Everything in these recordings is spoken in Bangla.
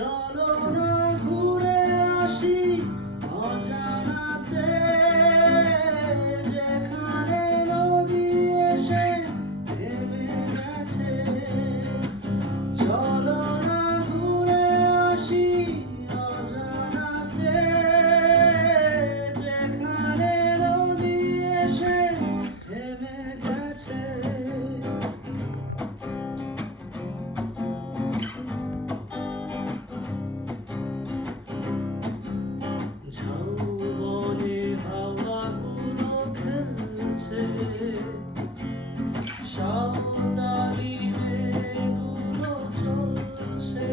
চলো না ঘুরে আসি অজানাতে, যেখানে নদী এসে থেমে গেছে। চলো না ঘুরে আসি অজানাতে, যেখানে নদী এসে থেমে গেছে। ঝাউবনে হাওয়াগুলো খেলছে, সাঁওতালি মেয়েগুলো চলছে,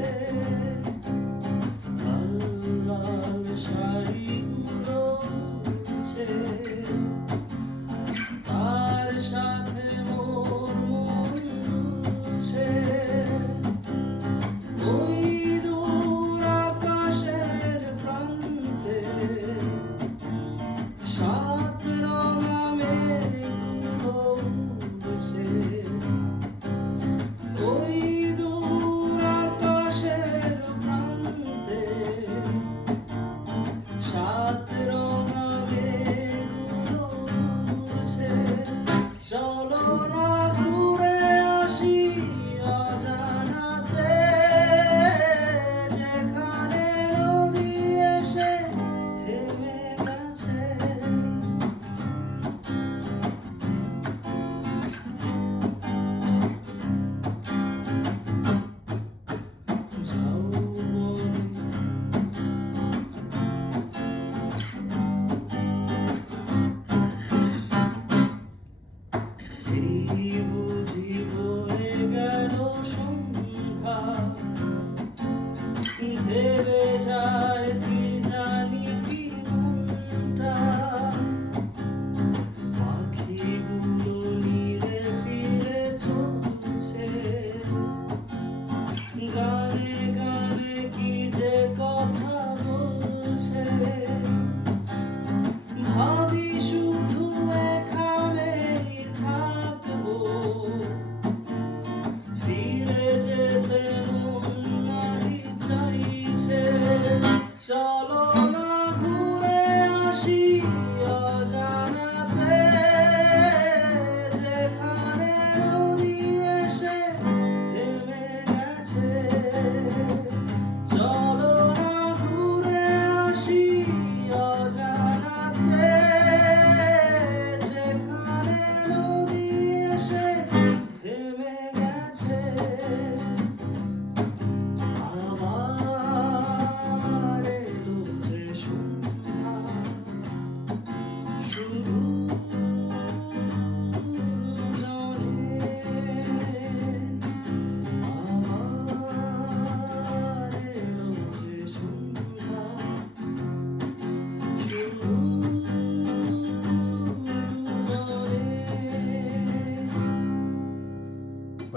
লাল লাল শাড়িগুলো উড়ছে, তার সাথে মোর মন দুলছে। ওই দূর আকাশের প্রান্তে সাত রঙা মেঘগুলো উড়ছে। ওই